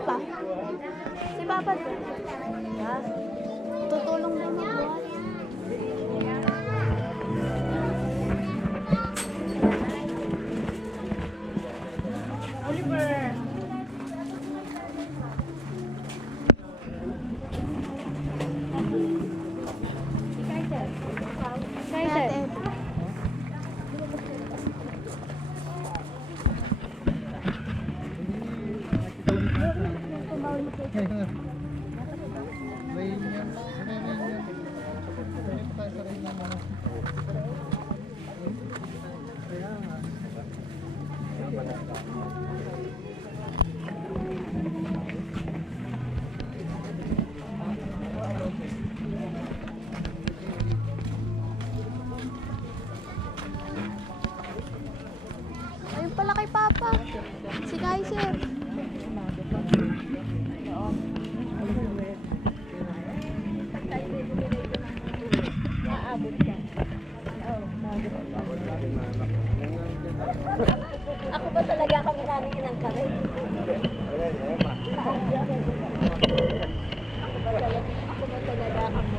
Papa? Si Papa to. Yan. Tutulong din magbuhat. Oliver! Kaiser. Ayun pala kay Papa. Si Kaiser. Ako ba talaga kami namin ng kare? Ako ba talaga kami?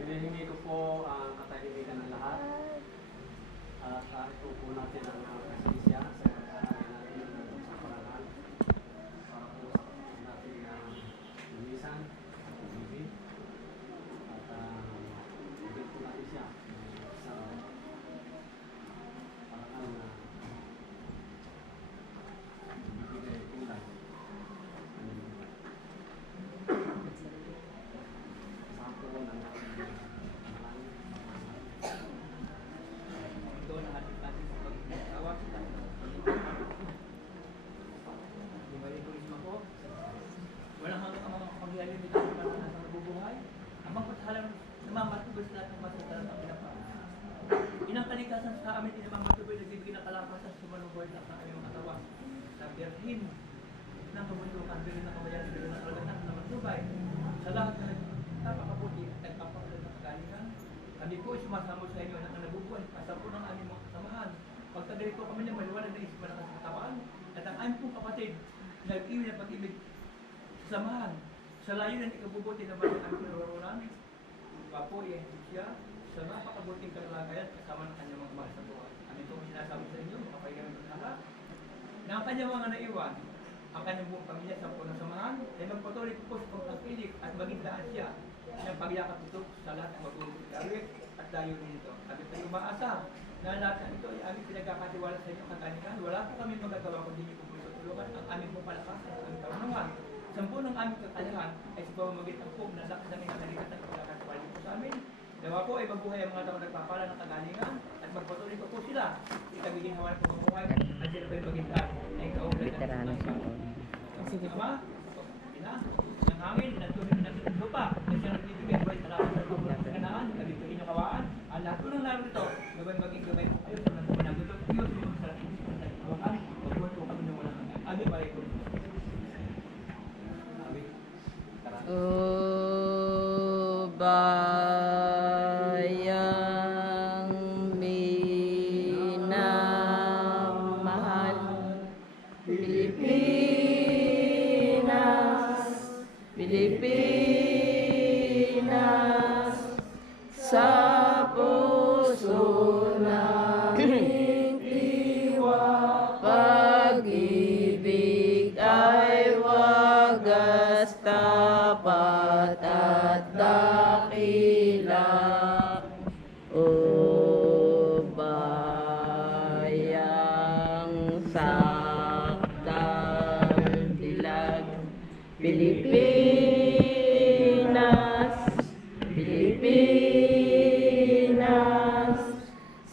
Hinihingi ko po ang katahimikan ng lahat at ito po natin ang kasisya sa pagkakaroon natin sa paralan para po sa kapatid natin lumisan, pag-ibig at ibig po natin siya sa paraan na ibigay kulay. Walang hanggang ang mga kapagyayari nito na nasa nabubuhay. Ang mga paghalang namamatubos sa lahat ng masadaran ang pinapa. Inang kalikasan sa amin, inamamatuboy, nagbibigay ng kalakasan sa manuboy ng aming mga katawan. Sa birhin ng kabundukan, birhin ng kabayan, birhin ng kalagatan ng matubay. Sa lahat na nagpapakabuti at nagpapakalit ng kagalingan, kami po ay sumasamo sa inyo ng nabubuhay, kasama po ng aming mga kasamahan. Pagkagalit po kami ng maliwanag na isip malakas sa katawan, at ang aming pong kapatid, nag-iwi na pag-ibig samahan sa layunin ikabubuti na bayan ang pinaroronan. Wapo siya sa napakabuting kalagayan kasama ng kanyang mga mahal sa buhay. Ano itong sinasabi sa inyo, mga paigamit ng lahat, na ang kanyang mga naiwan, ang kanyang buong pamilya sa punong samahan, ay magpatuloy po sa pagkakilig at maging daan siya ng pagyakap ito sa lahat ng magulong gawin at layunin nito. Kami tayo umaasa na lahat ng ito ay aming pinagkakatiwala sa inyo kagalingan. Wala po kami magagawa kundi niyo po tutulungan ang aming pong palakasan, ang kaunangan. Sampu ng aming kakayahan ay sa pamamagitan po na lakas ng inakalikat at pagkakatiwala po sa amin. Nawa po ay mabuhay ang mga tao nagpapala ng kagalingan at magpatuloy po sila. Ikabigin hawan po mabuhay at sila pa yung magindaan ay kaulat ng mga Ama, ina, ng hangin, ng tubig, ng lupa, na siya nagbibigay buhay sa lahat ng mga kanaan, nabibigay niyo kawaan. Ang lahat po ng narito, gabay maging gabay po kayo sa mga pinagutot. Diyos, yung sa nagkawakan, magbuhat po kami ng walang hanggan. Abi, pare ko. Abi, tara. O bayang minamahal, Pilipinas, sa puso naming tiwa, pag-ibig ay wagas, tapat at dakila. O bayang saktang dilag, Pilipinas,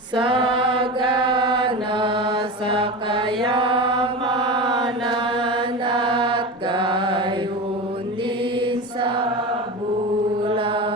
sagana sa kayamanan at gayon din sa bulan.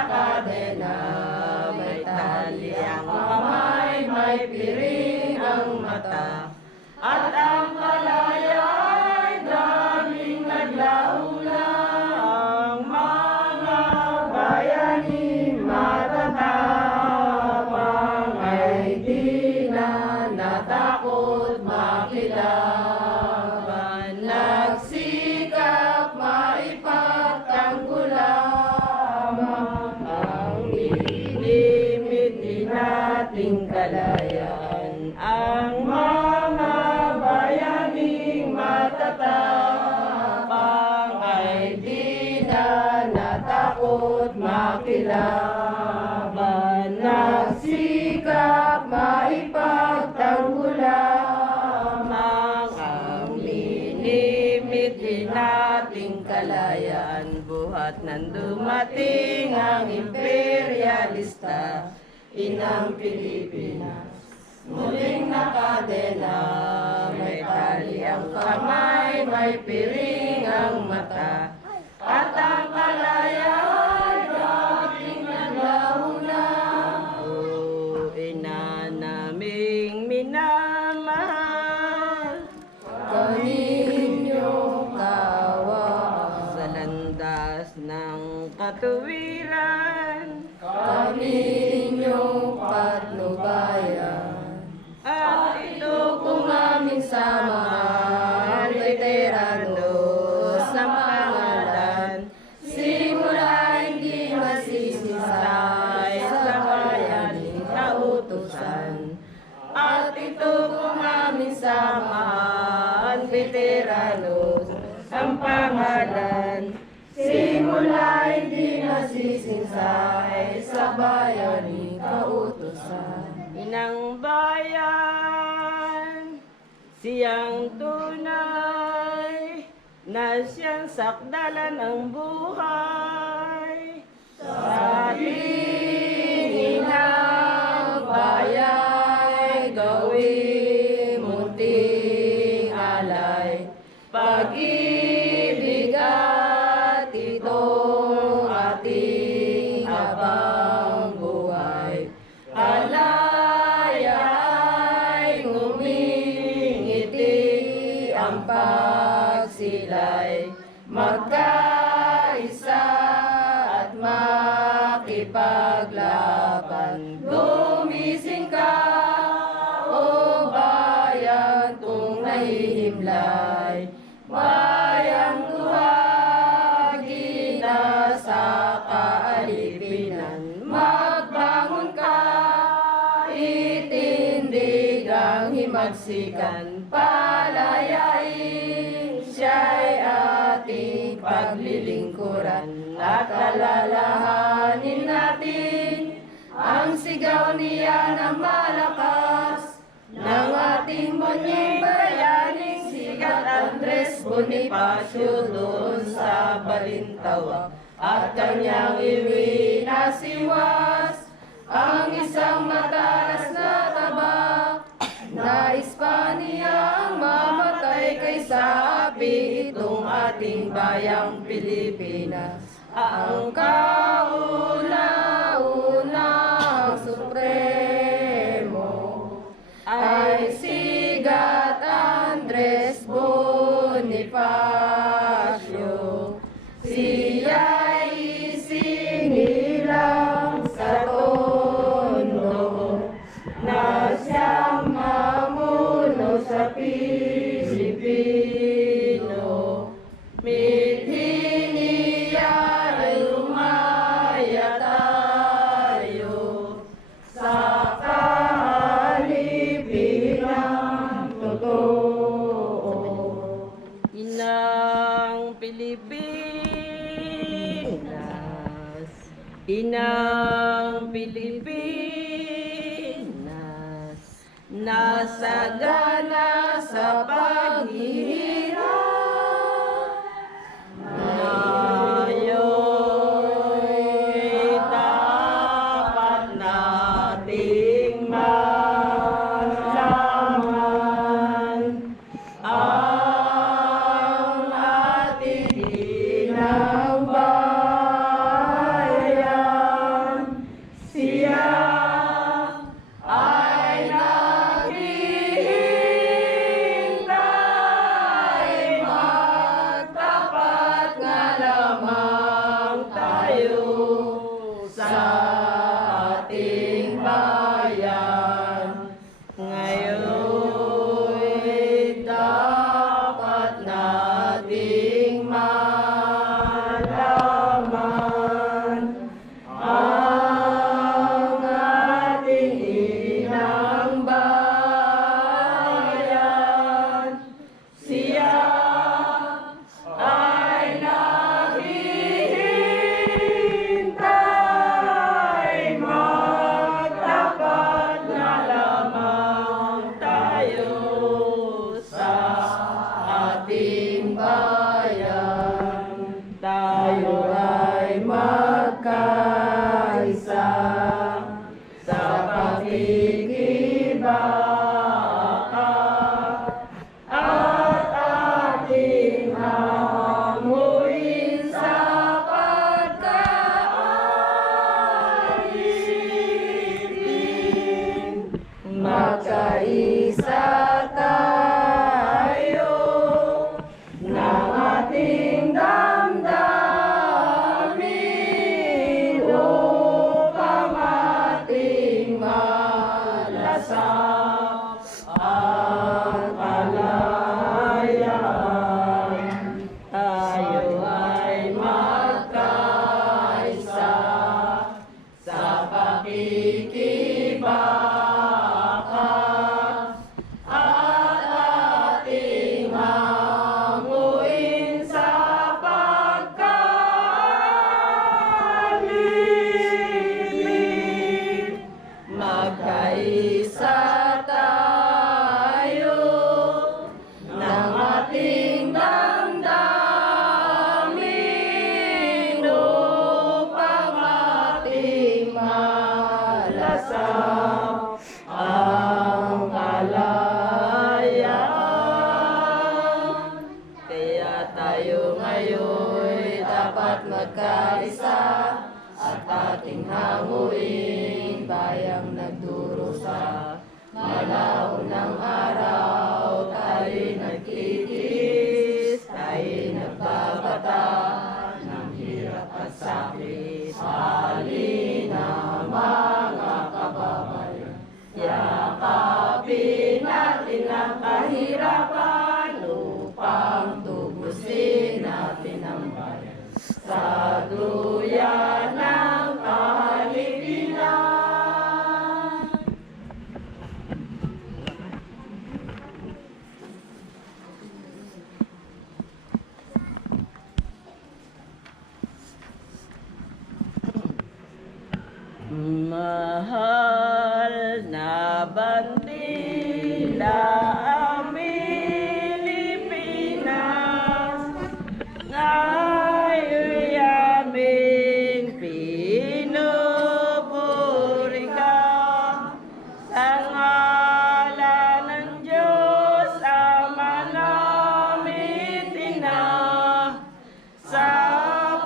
nakadena, may tali ang kamay, may piring ang mata, at ang kalaya ay daming naglaula. Ang mga bayani matatapang ay di na natakot makilaban. Nagsikap maipagtanggol lamang ang ilimit din nating kalayaan. Ang mga bayaning matatapang ay di na natakot makilaban. Nagsikap maipagtanggol lamang ang linimit din nating kalayaan. Buhat nang dumating ang imperialista, inang Pilipinas muling nakadena, may tali ang kamay, may piring ang mata, at ang kalaya ay dating naglaho na. O ina naming minamahal, kaninyong kawa sa landas ng katuwiran, kaninyong patnubayan. At ito kung aming samahan, veteranos ng pangalan, simula hindi masisisay sa bayaning kautusan. At ito kung aming samahan, veteranos ng pangalan, simula hindi masisisay sa bayaning kautusan. Inang bayan, siyang tunay, na siyang sakdalan ng buhay. Sa ating inang bayan, gawin munting alay, pag-ibig at itong ating abang buhay. Kalaya ay ngumingiti ang pagsilay, magkaisa at makipaglaban. Gumising ka, o bayan kung nahihimlay, bayang luhagi na sa kaalipinan. Magbangon ka, itindig ang himagsikan, palayain siya'y ating paglilingkuran, at alalahanin natin ang sigaw niya na malakas ng ating munying bayaning sigat Andres Bonifacio doon sa Balintawak, at kanyang iwinasiwas ang isang matalas na tabak. Nais pa niyang mamatay kaysa api itong ating bayang Pilipinas. Ang kauna-unang supremo ay sigat Andres Bonifacio. Siya'y isinilang sa tondo na siyang mamuno sa Pilipino. Mithin niya ay lumaya tayo sa kahalipinan totoo. Inang Pilipinas, inang Pilipinas, nasagana sa paghihirap. Ngayon dapat nating malaman ang ating inang bayan. magkaisa sa pakikibaka at ating hamuin sa pagkaalitin. Magkaisa tayo ng ating damdamin upang ating malasap ang kalayaan. Tayo ay magkaisa sa pakikibaka at ating hanguin sa pagkaalitin. Magkaisa tayo ng ating damdamin upang ating malasap ang kalayaan. Kaya tayo ngayon dapat magkaisa at ating hanguin bayang nagdurusa. Malaunang araw tayo'y nagtitiis, tayo'y nagbabata ng hirap at sakit. Halina mga kababayan, yakapin natin ang kahirapan upang tubusin natin ang bayan sa duyan ng kahalipinan. Mahal na bandila aming Pilipinas, ngayon aming pinupuri ka. Sa ngalan ng Diyos Ama namin Ina, sa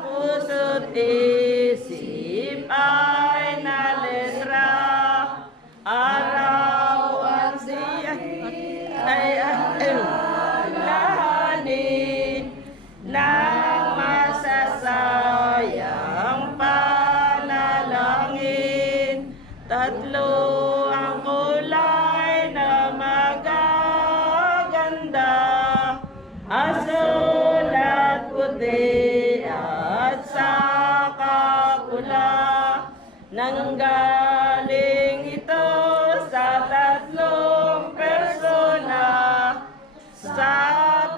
puso't isip ay nalenra, arawan siya ay lahanin ng masasayang panalangin. Tatlo ang kulay na magaganda, asul at puti at saka pula. Nanggaling ito sa tatlong persona, sa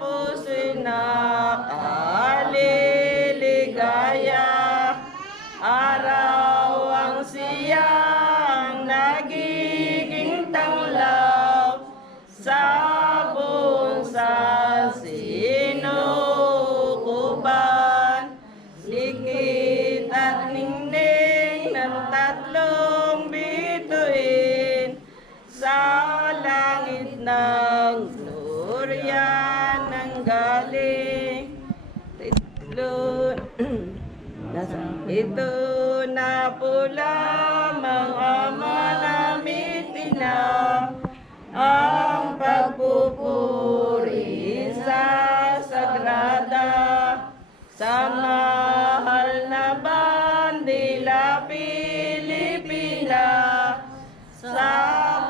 puso'y nakaliligaya. Araw ang siyang nagiging tanglaw, sabon sa sinukuban. Likit at ningning ng tatlong bituin, sa langit ng glorya ng galing. Ito na po lamang Ama namin Ina, ang pagpupuri sa sagrada, sa mahal na bandila Pilipina, sa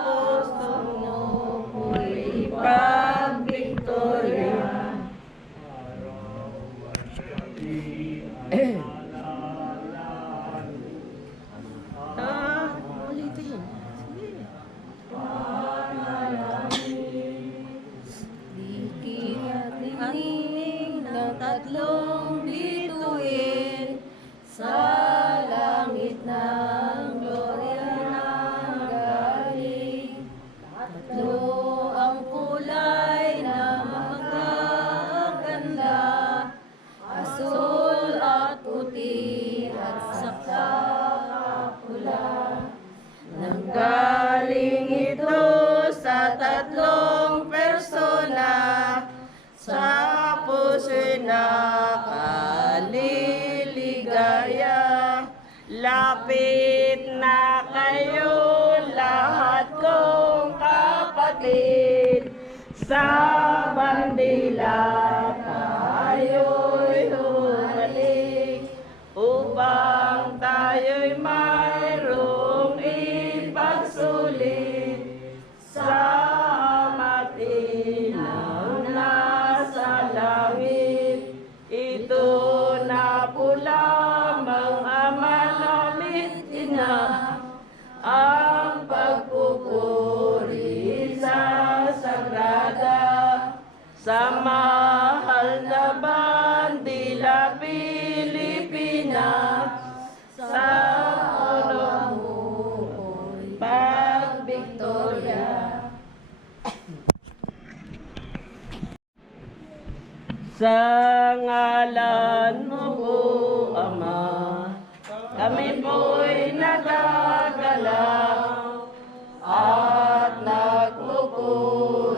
puso mo po'y pag-victoria. Ulitin. Likit at ningning ng tatlong bituin, sa langit na Lapit na kayo lahat kong kapatid, sa bandila tayo'y humalik, upang tayo'y mayroong ipagsulit sa matinaw na sa langit. Ito na po lamang Ama namit Ina, ang pagpupuri sa sagrada, sa mahal na bandila Pilipinas, sa honor mo'y pag-Victoria. Sa ngalan mo po, Ama, kami po'y nagagalaw at nagpupuri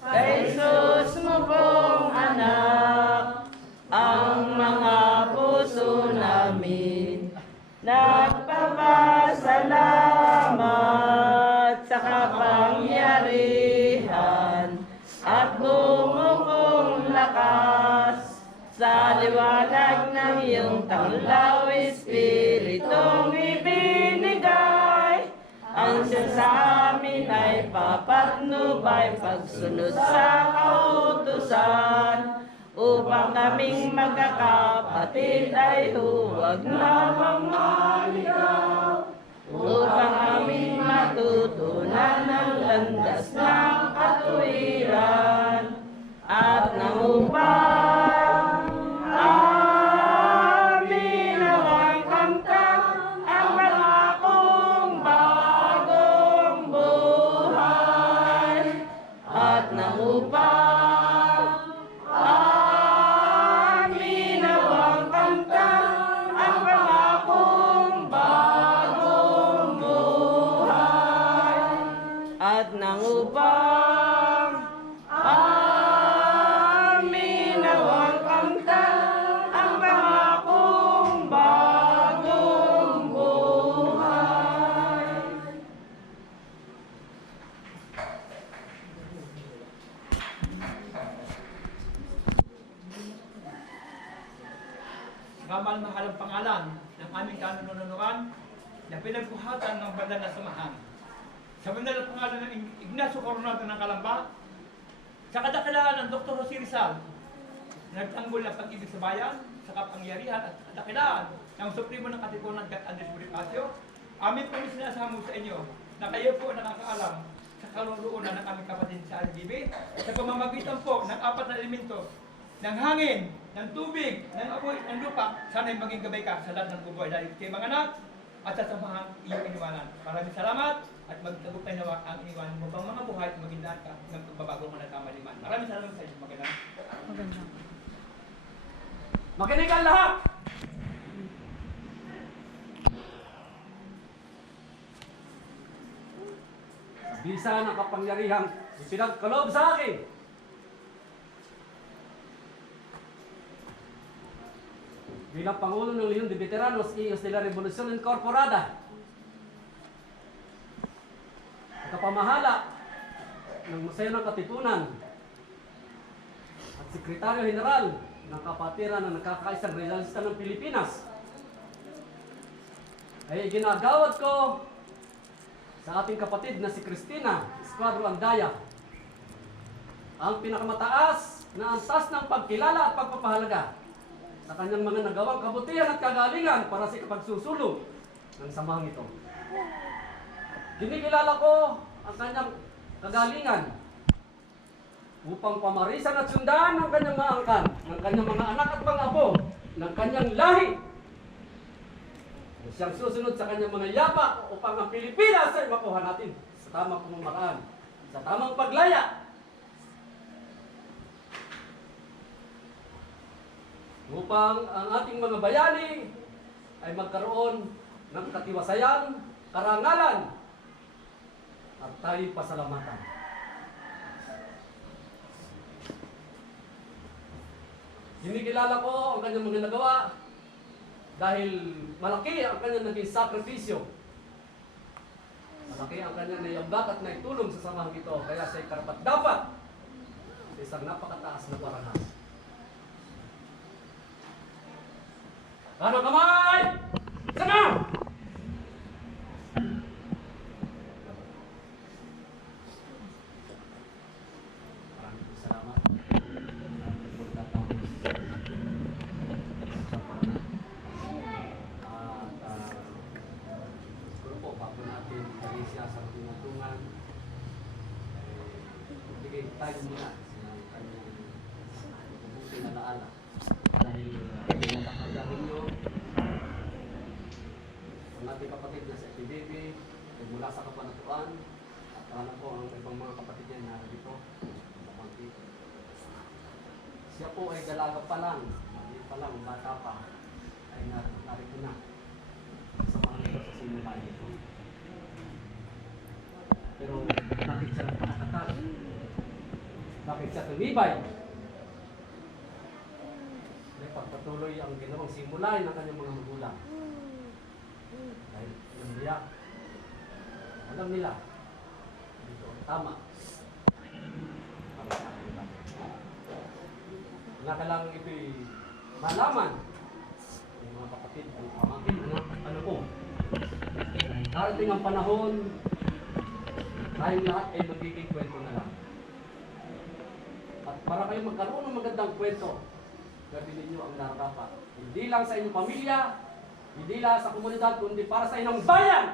kay Jesus mo pong anak. Ang mga puso namin nagpapasalamat sa kapangyarihan at bumukong lakas sa liwanag ng iyong tanglaw, Espiritong ibinigay. Ang siya sa amin ay papatnubay, pagsunod sa kautusan, upang kaming magkakapatid ay huwag lamang maligaw, upang aming matutunan ng landas ng katuwiran, at nang upang amin nawang kamtan ang pangakong bagong buhay, at nang upang amin nawang kamtan ang pangakong bagong buhay, at nang upang amin nawang kamtan ang pangakong bagong buhay. Mahal ang pangalan ng aming kanununuan na pinagbuhatan ng banal na samahan. Sa banal na pangalan ng Ignacio Coronado ng Calamba, sa kadakilaan ng Dr. Jose Rizal, nagtanggol ng pag-ibig sa bayan, sa kapangyarihan at kadakilaan ng Supremo ng Katipunan Gat Andres Bonifacio, amin po sinasamo sa inyo na kayo po nakakaalam sa karoroonan ng aming kapatid sa RGB sa pamamagitan po ng 4 na elemento ng hangin, ng tubig, ng apoy, ng lupa. Sana'y maging gabay ka sa lahat ng bubuhay dahil kay mga anak at sa samahang iyong iniwanan. Maraming salamat at magtagumpay nawa ang iniwanan mo bang mga buhay at magindaan ka ng pagbabago mo na kamaliman. Maraming salamat sa inyo. Magandang. Makinig ang lahat! Bisa ng kapangyarihang ipinagkaloob sa akin bilang Pangulo ng Legion de Veteranos Ios de la Revolución Incorporada, kapamahala ng Museo ng Katipunan at Sekretaryo General ng Kapatiran ng Nagkakaisang Realista ng Pilipinas, ay ginagawad ko sa ating kapatid na si Cristina Escuadro Andaya ang pinakamataas na antas ng pagkilala at pagpapahalaga sa kanyang mga nagawang kabutihan at kagalingan para sa kapagsusulong ng samahang ito. Kinikilala ko ang kanyang kagalingan upang pamarisan at sundan ng kanyang mga angkan, ng kanyang mga anak at mga apo, ng kanyang lahi. Siyang susunod sa kanyang mga yapa upang ang Pilipinas ay makuha natin sa tamang pamamaraan, sa tamang paglaya. Upang ang ating mga bayani ay magkaroon ng katiwasayan, karangalan, at tayo'y pasalamatan. Kinikilala ko ang kanyang mga nagawa Dahil malaki ang kanyang naging sakripisyo. Malaki ang kanyang naiambak at naitulong sa samahang ito. Kaya siya'y karapat-dapat sa isang napakataas na parangal. Kanang kamay! Sana! Maraming salamat. Siguro po, bago natin dali siya sa tinutulungan, bigay tayo muna sa kanyang mabuti na laala. Dahil pinakakagahin nyo, ang ating kapatid na sa FPBB, mula sa kapanatuan, at alam po ang ibang mga kapatid niya na dito, siya po ay dalaga pa lang, maliit pa lang, bata pa, ay narito na sa mga ito sa simula ito. Pero bakit siya nakakatal? Bakit siya tumibay? May pagpatuloy ang ginawang simula ng kanyang mga magulang. Dahil nandiyak, alam nila, dito tama. Para sa akin lang. Kailangan ito'y malaman ng mga kapatid, ang pamangkin, ano po. Darating ang panahon, tayong lahat ay magiging kwento na lang. At para kayo magkaroon ng magandang kwento, gawin ninyo ang nararapat. Hindi lang sa inyong pamilya, hindi lang sa komunidad, kundi para sa inyong bayan.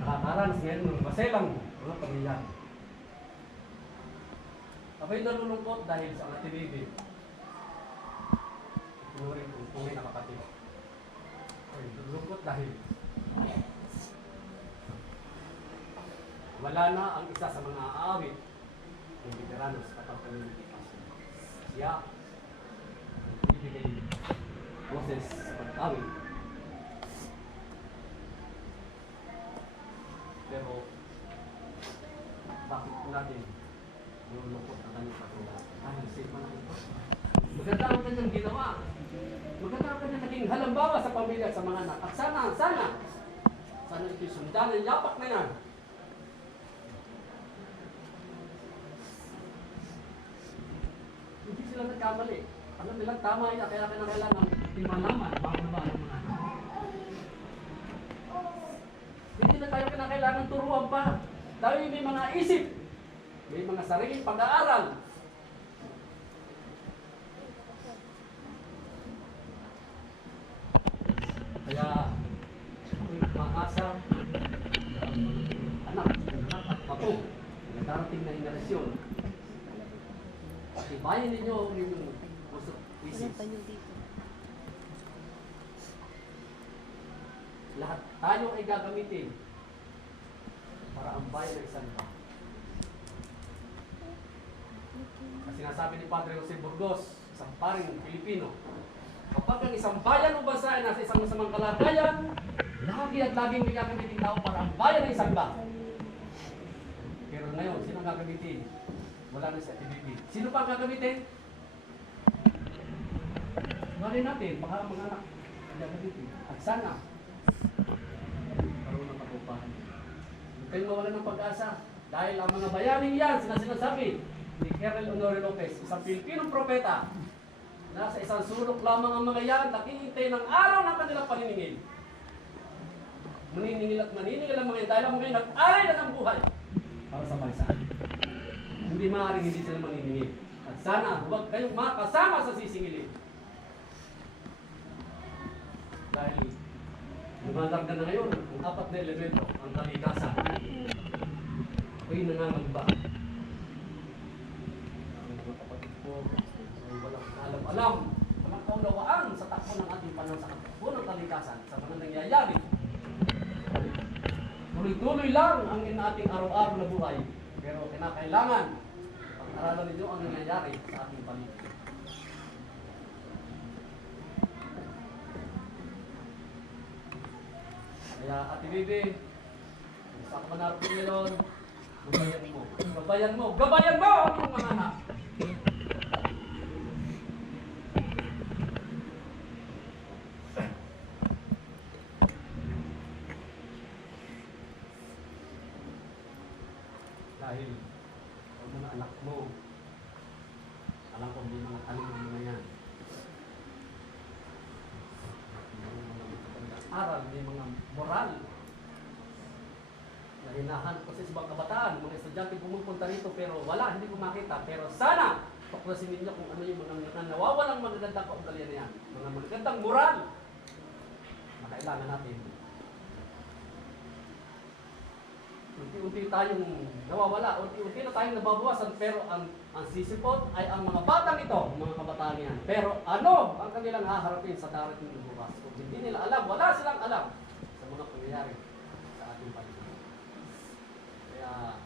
Nakakaranas ngayon ng maselang mga pamilya. Ako'y nalulungkot dahil sa ating bibig. Inurin kong tunay na kapatid. Ako'y nalulungkot dahil wala na ang isa sa mga aawit ng veteranos kapag community passion. Siya ang ibigay boses sa pag-awit. Pero bakit po natin nalulungkot ang kanyang patuloy? Dahil sa iba na ito. Maganda ang kanyang ginawa. Maganda ang kanyang naging halimbawa sa pamilya at sa mga anak. At sana ito'y sundan ng yapak na yan. Hindi sila nagkamali. Alam nilang tama yan, kaya kailangan timalaman, mahaba ng mga anak. Hindi na tayo kailangan turuan pa. Tayo may mga isip. May mga sariling pag-aaral. Kaya, ako'y maasa anak at pato na darating na henerasyon. Patibayan ninyo ang inyong puso isip. Lahat tayo ay gagamitin para ang bayan ay isang ba. Kasi sinasabi ni Padre Jose Burgos, isang paring Pilipino, kapag ang isang bayan o bansa ay nasa isang masamang kalagayan, lagi at laging may gagamitin tao para ang bayan ay isang ba. Pero ngayon, sino ang gagamitin? Wala na sa FPBB. Sino pa ang gagamitin? Malay natin, baka ang mga anak ang gagamitin. At sana, karoon ng pagpupahan. Huwag kayong mawalan ng pag-asa. Dahil ang mga bayaning yan, sinasabi ni Colonel Honore Lopez, isang Pilipinong propeta, na sa isang sulok lamang ang mga yan, nakihintay ng araw ng kanilang paniningil. Maniningil at maniningil ang mga yan, dahil ang mga yan nag-aray na ng buhay para sa bansa. Hindi maaaring hindi sila maniningil. At sana, huwag kayong makasama sa sisingilin. Dahil lumalarga na ngayon ang apat na elemento, ang kalikasan. Ako'y nangangamba. Ang mga kapatid ko ay walang alam-alam, walang kaunawaan sa takbo ng ating panahon sa takbo ng kalikasan, sa mga nangyayari. Tuloy-tuloy lang ang ating araw-araw na buhay. Pero kinakailangan pag-aralan ninyo ang nangyayari sa ating paligid. Kaya Ate Bibi, sa kapanarap ko ngayon, gabayan mo ang iyong mga anak. aral, may mga moral na hinahanap kasi sa mga kabataan, mga estudyante pumupunta rito pero wala, hindi ko makita. Pero sana tuklasin ninyo kung ano yung mga nawawalang magagandang kaugalian na yan, mga magagandang moral na kailangan natin. Unti-unti tayong nawawala, unti-unti na tayong nababawasan, pero ang sisipot ay ang mga batang ito, mga kabataan yan. Pero ano ang kanilang haharapin sa darating na bukas? Kung hindi nila alam, wala silang alam sa mga pangyayari sa ating paligid. Kaya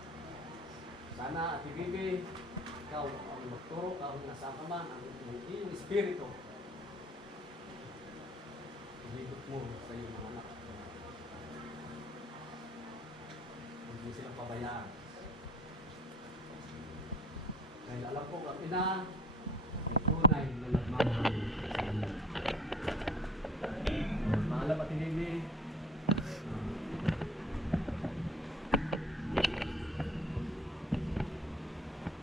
sana at ibigay ikaw ang magturo, ikaw ang nasama man, ang iyong espiritu. Ibigay mo sa iyong mga anak. Hindi silang pabayaan. Dahil alam ko ang ina ay tunay na nagmamahal sa inyo. Maalam at hindi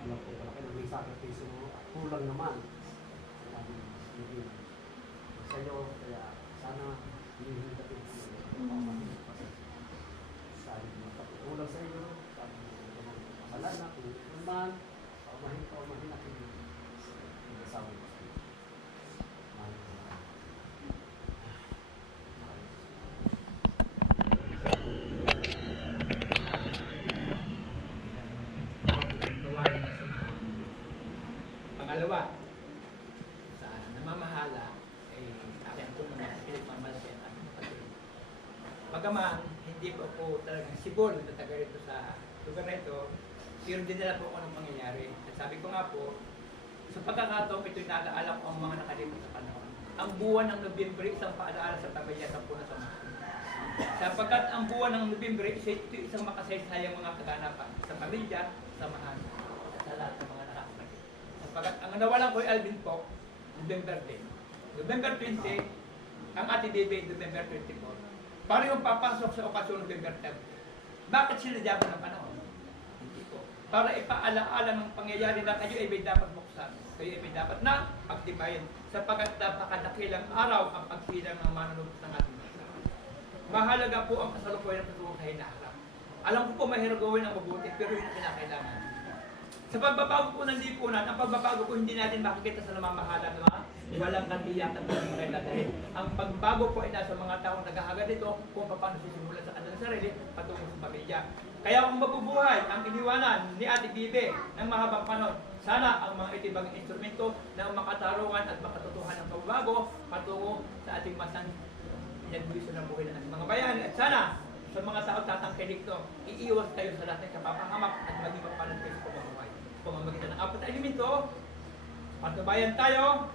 alam ko malaki na may sakripisyo mo at kulang naman sa aming bibig sa iyo. Kaya sana hindi natin kulang sa iyo, sabi mo kasalanan, kung naman, paumahin natin yung asawa mo. Pangalawa, sa namamahala ay akin po naman pinagmamalaki ang aking kapatid. Bagaman, hindi po ako talagang sibol na taga rito sa lugar na ito, pero dinala po ako ng mangyayari. At sabi ko nga po, sa pagkakataon ito'y naalaala ko ang mga nakalimot sa panahon. Ang buwan ng Nobyembre, isang paalaala sa tabayatan po na samahan. Sapagkat ang buwan ng Nobyembre, ito isang makasaysayang mga kaganapan sa pamilya, samahan, at sa lahat ng mga nakakapagin. Sapagkat ang nawalan ko ay Alvin po, November 10. November 20, ang Ate Baby, November 24. Para yung papasok sa okasyon ng November 10. Bakit sinadyaban ng panahon? Hindi po. Para ipaalaala ng pangyayari na kayo ay may dapat buksan. Kayo ay may dapat na aktibahin. Sapagkat napakadakilang araw ang pagsilang ng manunod ng ating bansa. Mahalaga po ang kasalukuyan ng patuloy na hinaharap. Alam ko po mahirap gawin ang mabuti, pero yun ang kinakailangan. Sa pagbabago po ng lipunan, ang pagbabago po hindi natin makikita sa namamahala ng mga walang kandiyakan ng mga dahil ang pagbago po ay nasa mga taong naghahagad ito kung paano sisimulan sa kanilang sarili patungo sa pamilya. Kaya kung mabubuhay ang iniwanan ni Ate Bibe ng mahabang panahon, sana ang mga itibang instrumento na makatarungan at makatutuhan ng pagbabago patungo sa ating masang pinagbuwiso ng buhay ng ating mga bayani. At sana sa mga tao tatangkilik ito, iiwas tayo sa lahat ng kapapangamak at maging mapalan kayo sa pamamahay. Pamamagitan ng apat na elemento, patubayan tayo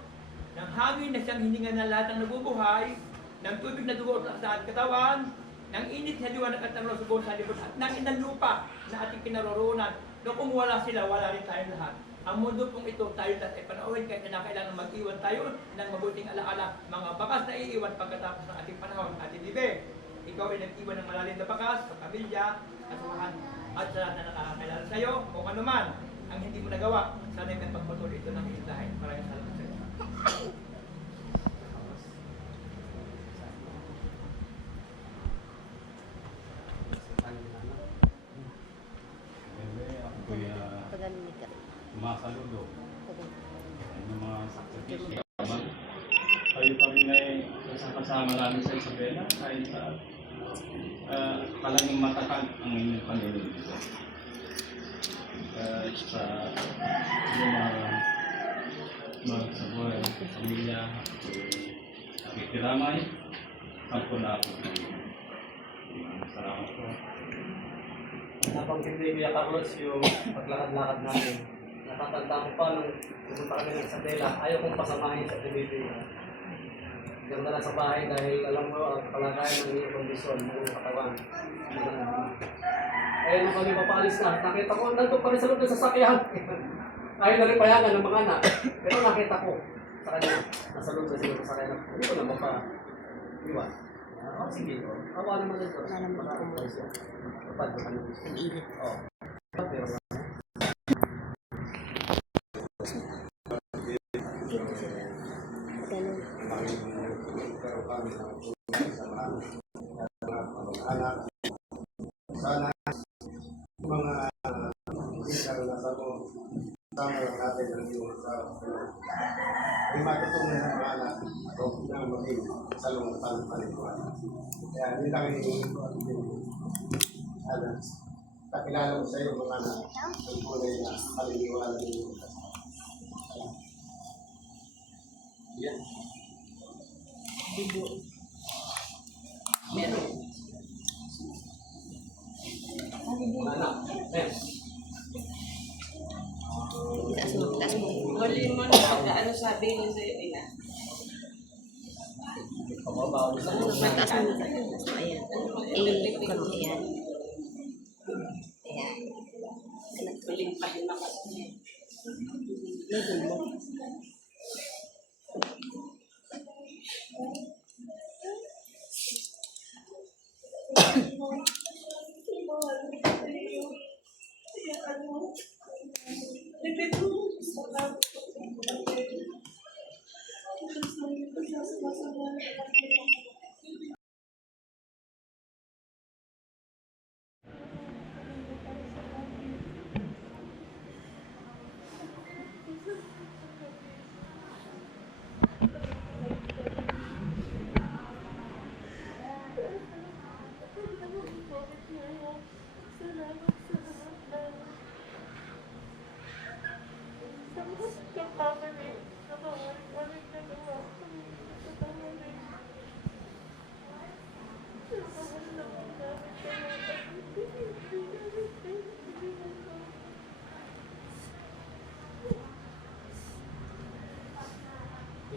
ng hangin na siyang hininga ng lahat ng nabubuhay, ng tubig na dugo sa ating katawan, ng init na liwanag at ng subo sa libot, at ng inang lupa na ating kinaroroonan. No, kung wala sila, wala rin tayong lahat. Ang mundo pong ito, tayo lahat ay panauhin, kaya kailangan mag-iwan tayo ng mabuting alaala, mga bakas na iiwan pagkatapos ng ating panahon. Ate Bibe, ikaw ay nag-iwan ng malalim na bakas sa pamilya, kasuhan, at sa lahat na nakakakilala sa iyo, kung ano man ang hindi mo nagawa, sana yung pagpatuloy ito ng iyong dahil. Maraming salamat sa iyo. Masaludo. Ano mga sakripisyo. Kayo pa rin ay kasama namin sa Isabela kahit talagang matatag ang inyong Panginoon dito. Sa mga sa buhay, pamilya, nakikiramay, ako na ako. Salamat po. Nabanggit ni Kuya Carlos yung paglakad-lakad natin. Natatanda ko pa nung pumunta kami ng Isabela, ayaw kong pasamahin sa TVP. Diyan na lang sa bahay dahil alam mo ang kalagayan ng iyong kondisyon, ng iyong katawan. Eh, nung kami papaalis na, nakita ko, nandun pa rin sa loob ng sasakyan. Ayaw na rin payagan ng mga anak. Pero nakita ko sa kanya, nasa loob na sila sa sasakyan. Hindi ko naman pa iwan. Sige, awa naman ito. Wala naman ako siya. Kapag ko kami gusto. Init. Oo. Pero Ganun. pero kami ng tulong sa mga anak. Sana mga isang nasa mo, sama lang natin ang iyong sa ay matutunan ng mga anak na maging salungutan ng paniguan. Kaya hindi lang hinihingi ko at sana kakilala ko sa iyo mga anak ang kulay na paniniwala ninyo. Yan. Meron. Anak. Huli mo na ano sabi mo sa ina. Pababaw sa Mataas mo na. Ayan. Ayan. Ayan. Huling pa din ako. Level mo.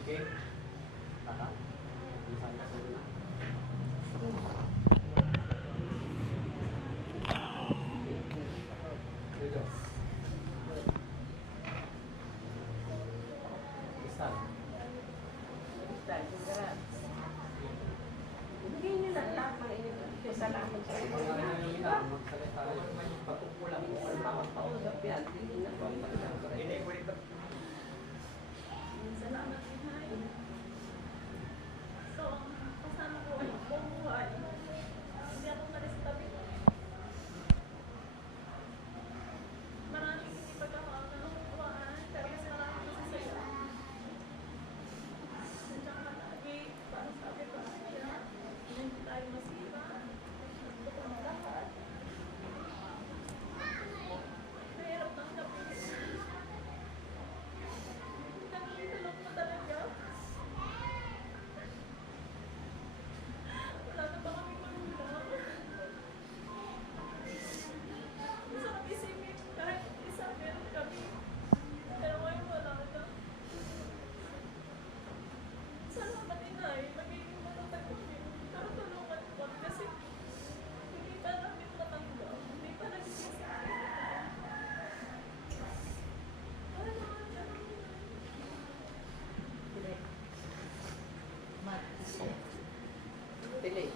Okay? Tata? Isang ka sa una. Dito. Isang. Hindi nyo na lang salamat sa Kung inyo. ano yung ina, magsalita rin. Pagkukulang kung ano tawag Kausap yan. Hindi na po. Salamat din, Hay. So, kasama ko ang buong buhay. Hindi ako malis sa tabi ko. Maraming hindi pagkakakuhaan, pero mas maraming masasaya. Nandiyan ka lagi, para sabi ko siya, hindi tayo masira. Gusto ko ng lahat. Mahirap tanggapin. Nagtulog mo talaga. Wala na ba kami magulang? Masarap isipin kahit isa meron kami. Pero ngayon wala na. Salamat inay, magiging matatag kami. Pero tulungan mo kami kasi hindi pa namin natanggap. Hindi pa nagsisisi. Wala naman siya. Delay.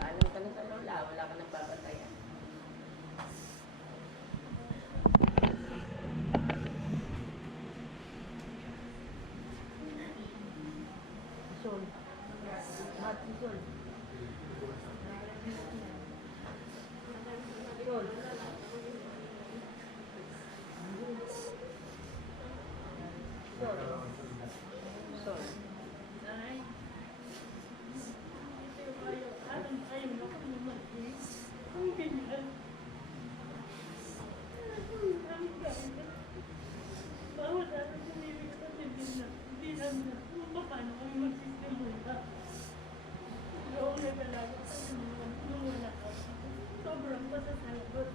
Alam ka na sa lola, wala ka nang babantayan. Sol. Mati Sol. Sol. Sol. Sol. Ay. Ayaw na kami mag-is. Ang ganyan. Ang ganyan. Bawal natin sumibig sa hindi namin kung paano kami magsisimula. Noong nagalagot kami nung wala kami. Sobrang masasalamat.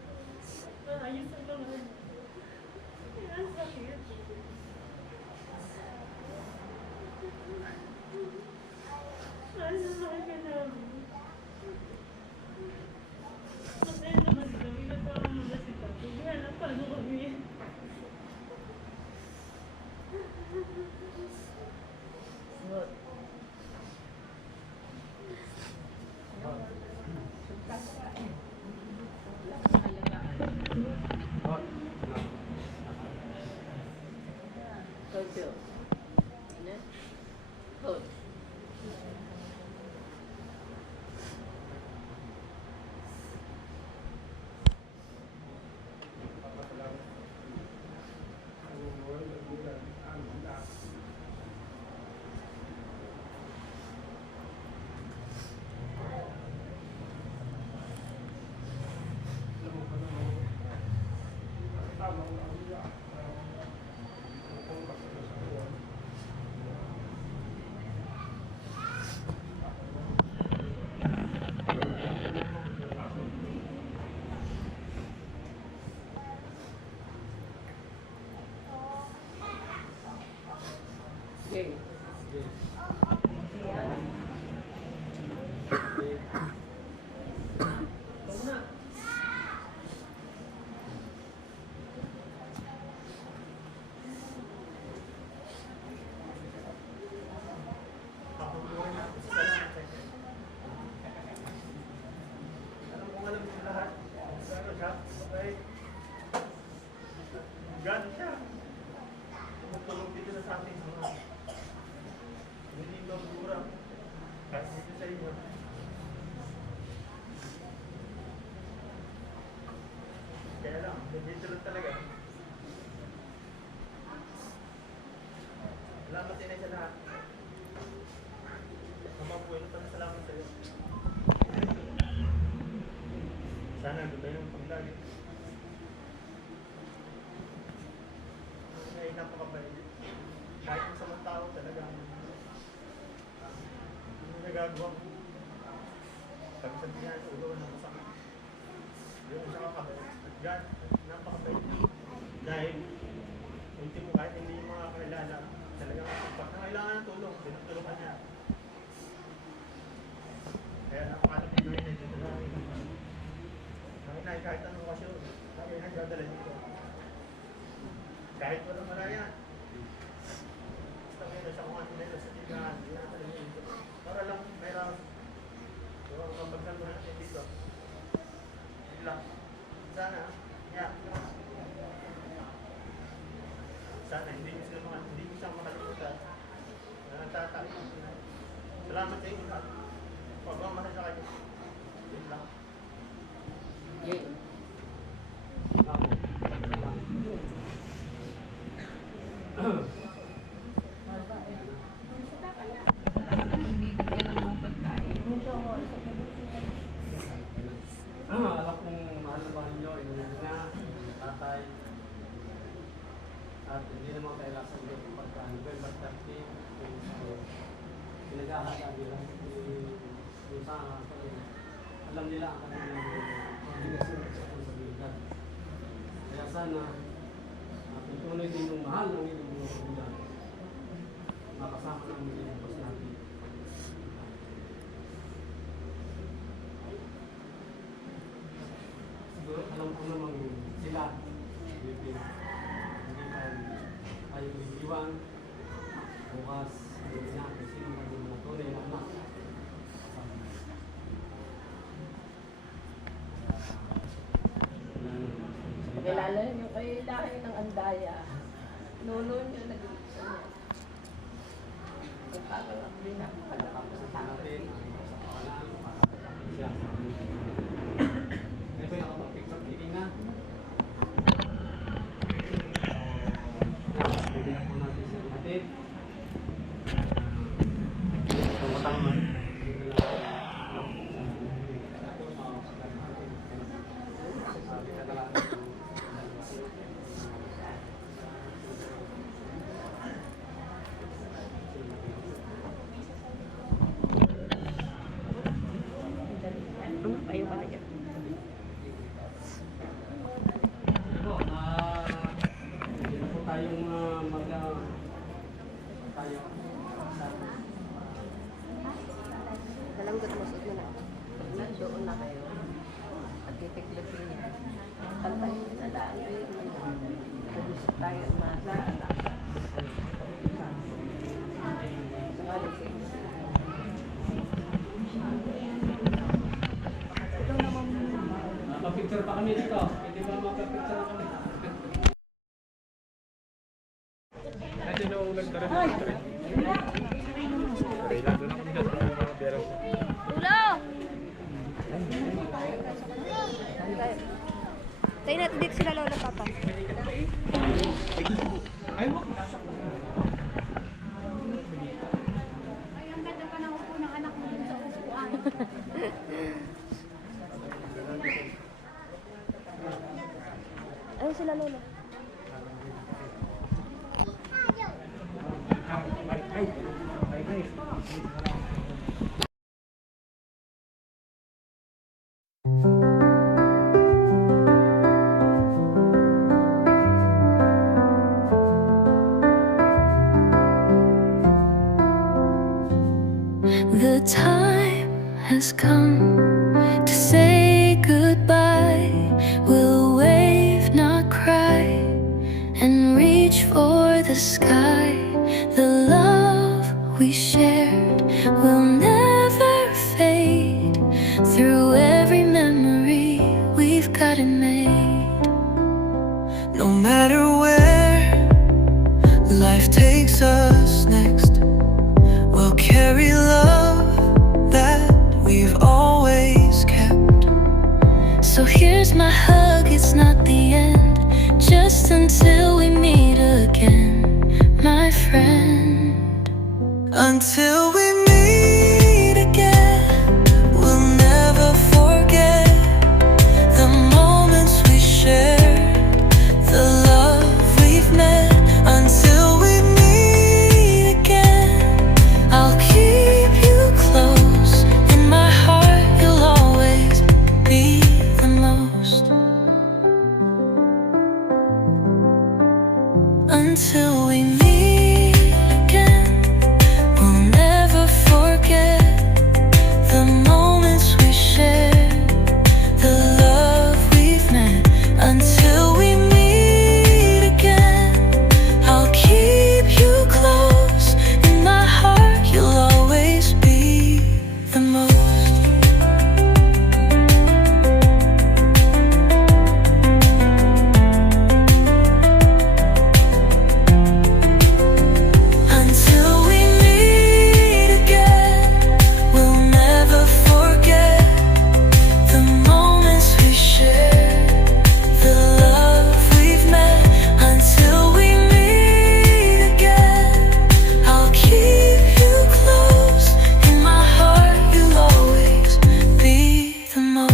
Maayos ang mga ano. Kaya ang sakit. Mahal na mahal ka namin. Masaya naman kami. Natawa mo na si Papi. Kaya lang paano kami. Good. Good, Bill. Ano? Good. Okay. Gano'n siya. Tumutulong dito na sa ating mga hindi magdura. Kahit dito sa inyo. Kaya lang, dito lang talaga. Salamat din sa lahat. Ama po, ito pala salamat sa iyo. Sana gusto yung paglagi. Ay, napakabait. Kahit yung sa mga tao talaga. Yung nagagawa ko. Sabi sa niya, ulo na masakit. Yung sa kakabait. At God, napakabait. Dahil, ultimo kahit hindi yung mga kakilala, talagang pag nangailangan ng tulong, tinutulungan niya. Kaya napakalapit na rin dito na rin. Nanginay kahit anong okasyon, lagi na dadala dito. Kahit walang malaya. Basta meron siya kung ano meron sa tigahan, hindi na talaga dito. Para lang meron. So, mapagkan mo natin dito. Yun lang. Sana, yeah. Sana, hindi mo siyang makalimutan. Na nagtatay. Salamat sa inyo lahat. Pagmamahal sa kayo. Yun lang. Yeah. Alam kong mahal na mahal nyo, inulit na, tatay. At hindi naman kailasan nyo pagka November 30, pinag-ahala nila yung sa alam nila ang kanilang obligasyon at responsibilidad. Kaya sana, kung tunay din yung mahal ng inyong mga kabilan, makasama namin yung bus natin. Siguro alam ko namang sila, hindi tayo iiwan. Bukas, hindi na, kasi naman yung mga tunay na anak. Kilala niyo kayo lahi ng andaya. Nuno niyo nag-iisa niya. Kung parang ang pinakakalakap sa natin tao. sa kapalan para siya sa amin. Ito yung nakapag-picture meeting na. Pwede na po natin siya natin. Tumatang man. Kayo ba kayo? Ito, hindi na po tayong tayo sa Dalanggot mo sa na. Pag nandoon na kayo, at titiklitin niya, kantahin na daan kayo. Nag-usap tayo mga sa anak. Ulo! Tayo natin dito sila lola papa. Ay, ang ganda pa ng upo ng anak mo dun sa upuan. Ayun sila lola. The time has come to say goodbye. We'll wave, not cry, and reach for the sky. The love we shared will never fade. Through every memory, we've got it made. No matter where life takes us next, we'll carry love that we've always kept. So here's my hug, it's not the end, just until we meet again, my friend. Until we meet again, we'll never forget the moments we shared, the love we've met. Until we meet again, I'll keep you close. In my heart, you'll always be the most. Until we meet again, we'll never forget the moments we shared, the love we've met. Until we meet again, I'll keep you close. In my heart, you'll always be the most. Until we meet again, we'll never forget the moments we shared, the love we've met. Until we meet again, I'll keep you close. In my heart, you'll always be the most.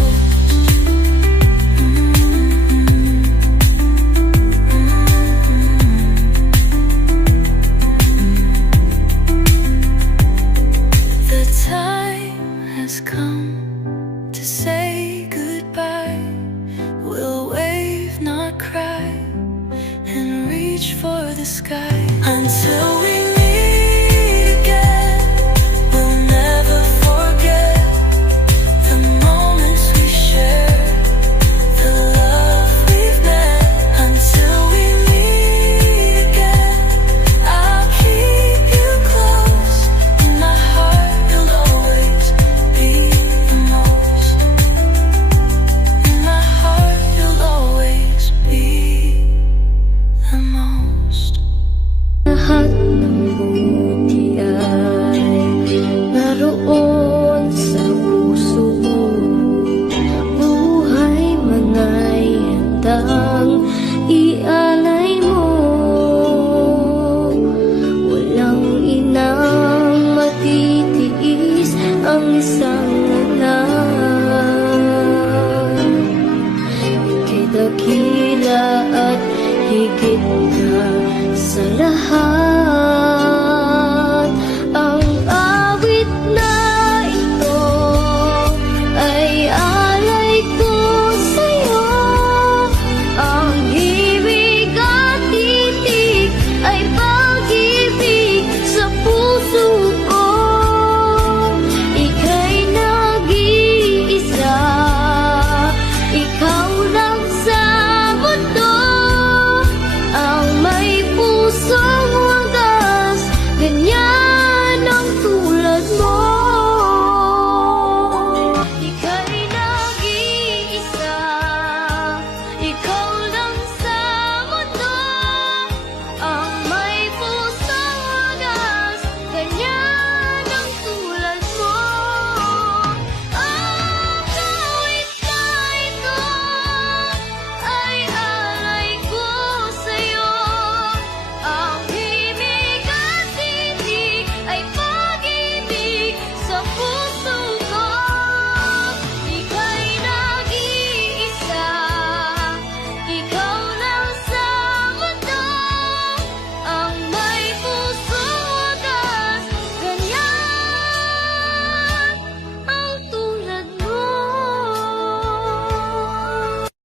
The time has come to say goodbye. We'll wave, not cry, and reach for the sky. Until